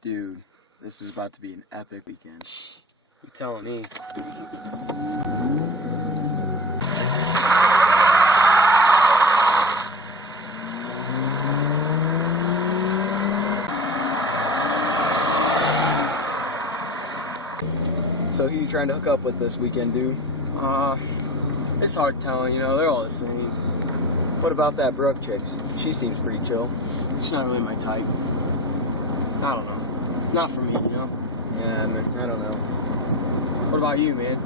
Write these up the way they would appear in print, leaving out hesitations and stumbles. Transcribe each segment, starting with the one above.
Dude, this is about to be an epic weekend. You telling me? So who you trying to hook up with this weekend, dude? It's hard telling, you know, they're all the same. What about that Brooke chick? She seems pretty chill. She's not really my type. I don't know. Not for me, you know? Yeah, I don't know. What about you, man?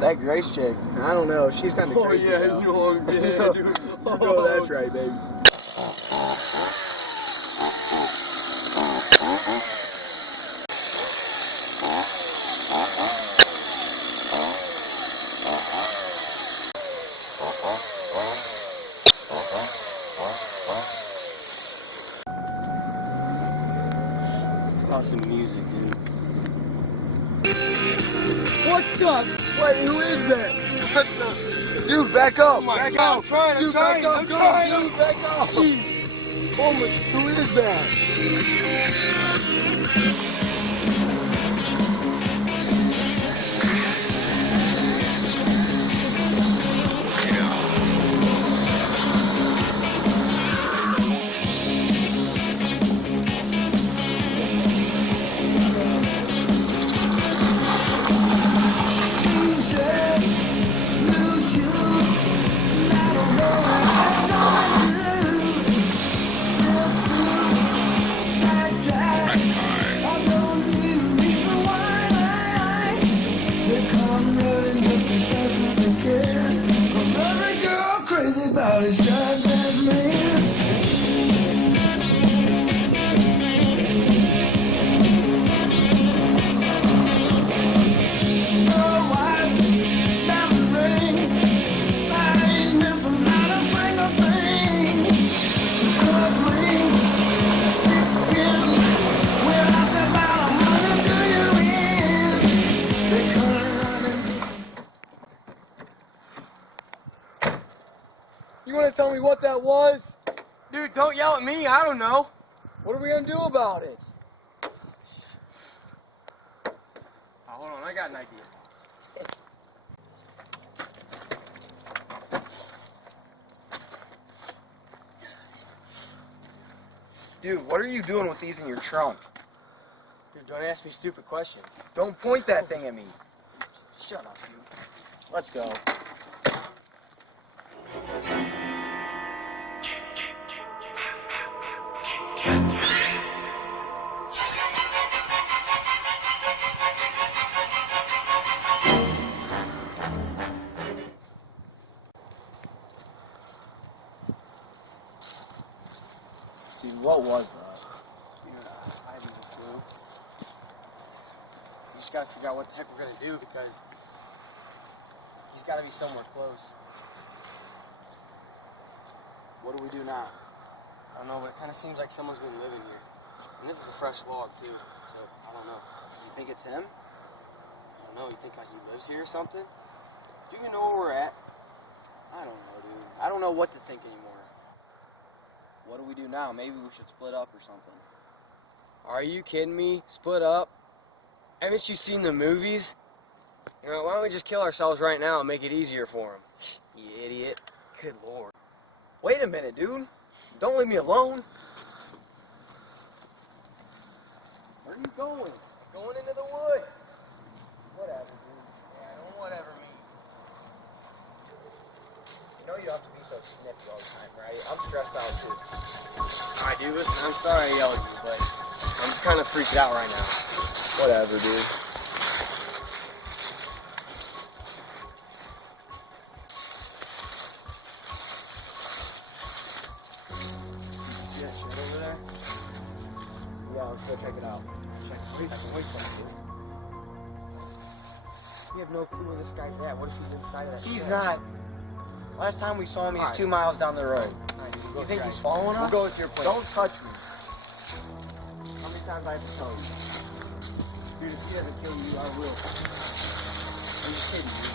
That Grace chick, I don't know. She's kind of crazy. Oh, yeah, though. you know I'm dead, dude. You know that's right, baby. Awesome music, dude. What the? Wait, who is that? What the? Dude, back up. Oh my back God, up. I'm trying, Dude, back up. Dude, back up. Jeez. Oh my, who is that? About his goddamn man. Oh, white diamond ring, I ain't missing not a single thing. Blood rings, stick in, when I step out, I'm gonna do you in. They come running. You want to tell me what that was? Dude, don't yell at me. I don't know. What are we going to do about it? Oh, hold on. I got an idea. Dude, what are you doing with these in your trunk? Dude, don't ask me stupid questions. Don't point that thing at me. Shut up, dude. Let's go. Dude, what was that? Dude, I haven't a clue. You just gotta figure out what the heck we're gonna do because he's gotta be somewhere close. What do we do now? I don't know, but it kind of seems like someone's been living here. And this is a fresh log, too, so I don't know. Do you think it's him? I don't know, you think like he lives here or something? Do you know where we're at? I don't know, dude. I don't know what to think anymore. What do we do now? Maybe we should split up or something. Are you kidding me? Split up? Haven't you seen the movies? You know, why don't we just kill ourselves right now and make it easier for him? You idiot. Good Lord. Wait a minute, dude. Don't leave me alone. Where are you going? Going into the woods. Whatever, dude. Yeah, don't whatever me. You know you have to be so snippy all the time, right? I'm stressed out too. I do. Listen, I'm sorry I yelled at you, but I'm kind of freaked out right now. Whatever, dude. See that shit over there? Yeah, let's go check it out. Check. Wait something. We have no clue where this guy's at. What if he's inside of that He's shed? not. Last time we saw him, he's Alright. 2 miles down the road. Alright, dude, You think he's following us? We'll go with your plan. Don't touch me. How many times I have to tell you? Dude, if he doesn't kill you, I will. I'm just kidding, dude.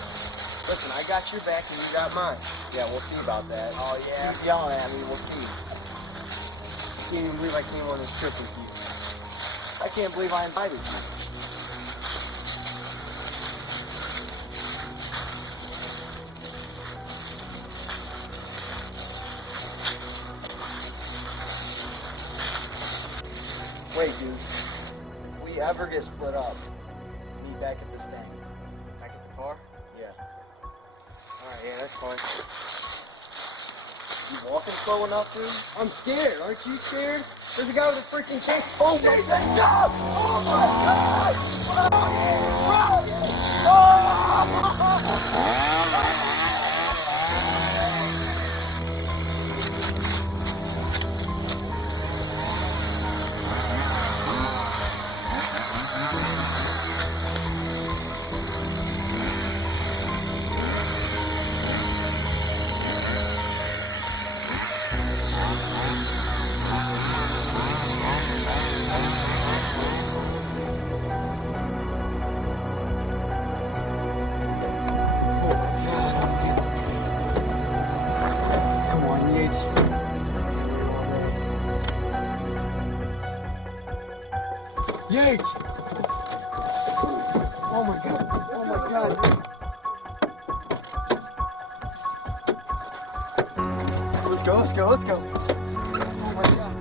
Listen, I got your back and you got mine. Yeah, we'll see about that. Oh, yeah? Keep yelling at me, we'll see. I can't even believe I came on this trip with you. can't believe I invited you. Wait, dude. If we ever get split up, meet back at the stand. Back at the car? Yeah. Alright, yeah, that's fine. You walking slow enough, dude? I'm scared. Aren't you scared? There's a guy with a freaking chain. Oh my God! Oh my God! Come on, Yates. Yates! Oh my God! Oh my God! Let's go! Let's go! Let's go! Oh my God!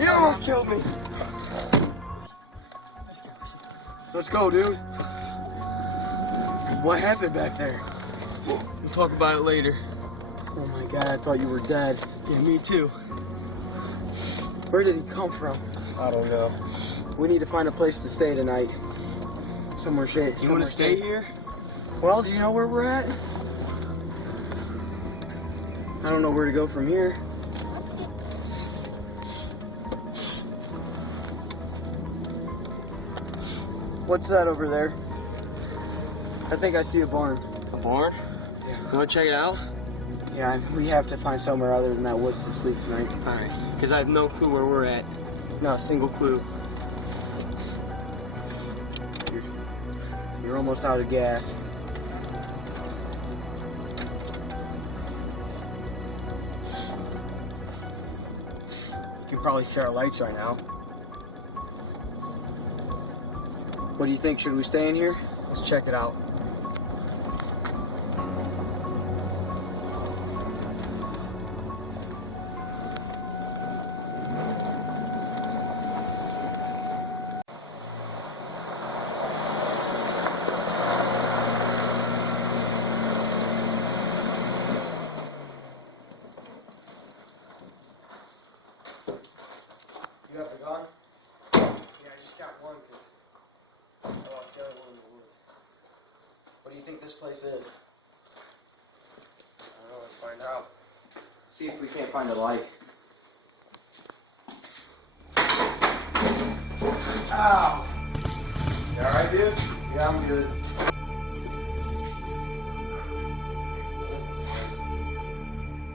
You almost killed me. Let's go, dude. What happened back there? We'll talk about it later. Oh my God! I thought you were dead. Yeah, me too. Where did he come from? I don't know. We need to find a place to stay tonight. Somewhere safe. You want to stay here? Well, do you know where we're at? I don't know where to go from here. What's that over there? I think I see a barn. A barn? Yeah. You want to check it out? Yeah, we have to find somewhere other than that woods to sleep tonight. Alright, because I have no clue where we're at. Not a single clue. You're almost out of gas. You can probably see our lights right now. What do you think? Should we stay in here? Let's check it out. You have the gun? Yeah, I just got one because I lost the other one in the woods. What do you think this place is? I don't know, let's find out. See if we can't find a light. Ow! You alright, dude? Yeah, I'm good.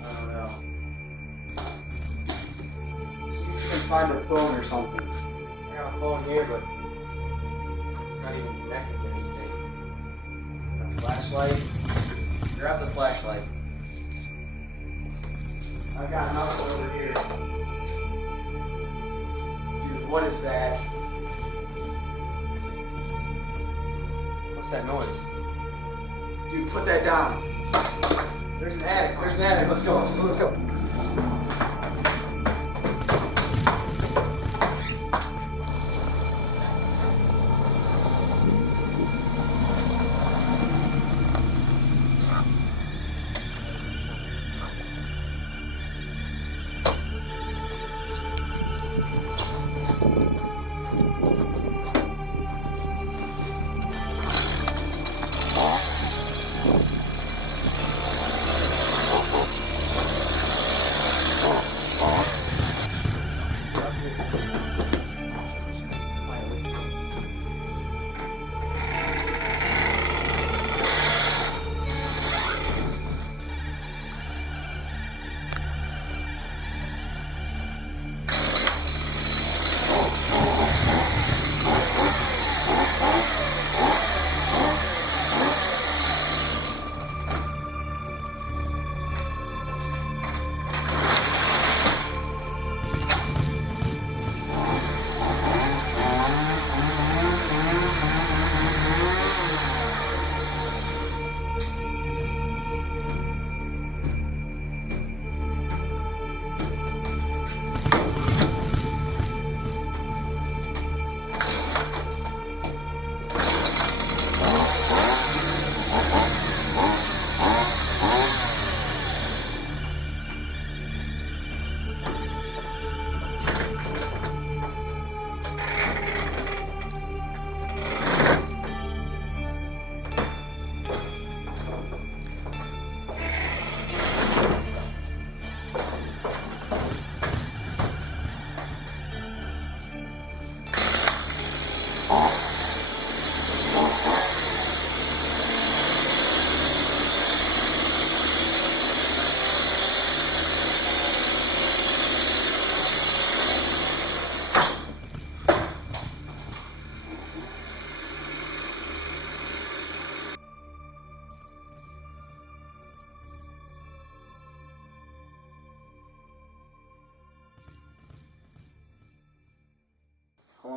I don't know. See if you can find a phone or something. I got a phone here, but it's not even connected to anything. Got a flashlight. Grab the flashlight. I've got another one over here. Dude, what is that? What's that noise? Dude, put that down. There's an attic. There's an attic. Let's go. Let's go.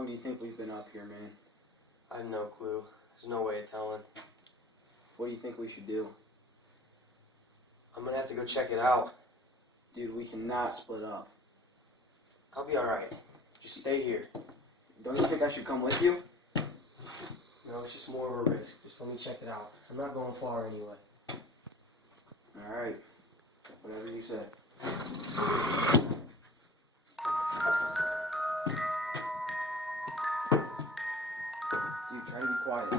long do you think we've been up here, man? I have no clue. There's no way of telling. What do you think we should do? I'm gonna have to go check it out. Dude, we cannot split up. I'll be alright. Just stay here. Don't you think I should come with you? No, it's just more of a risk. Just let me check it out. I'm not going far anyway. Alright. Whatever you say. Dude, try to be quiet.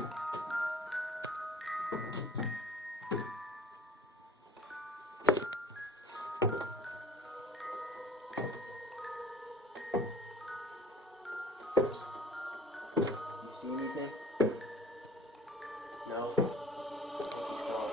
You see anything? No? I think he's gone.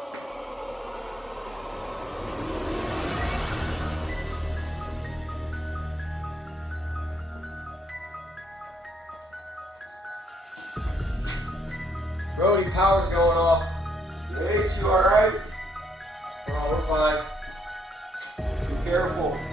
Brody, power's going off. Hey, you alright? Oh, we're fine. Be careful.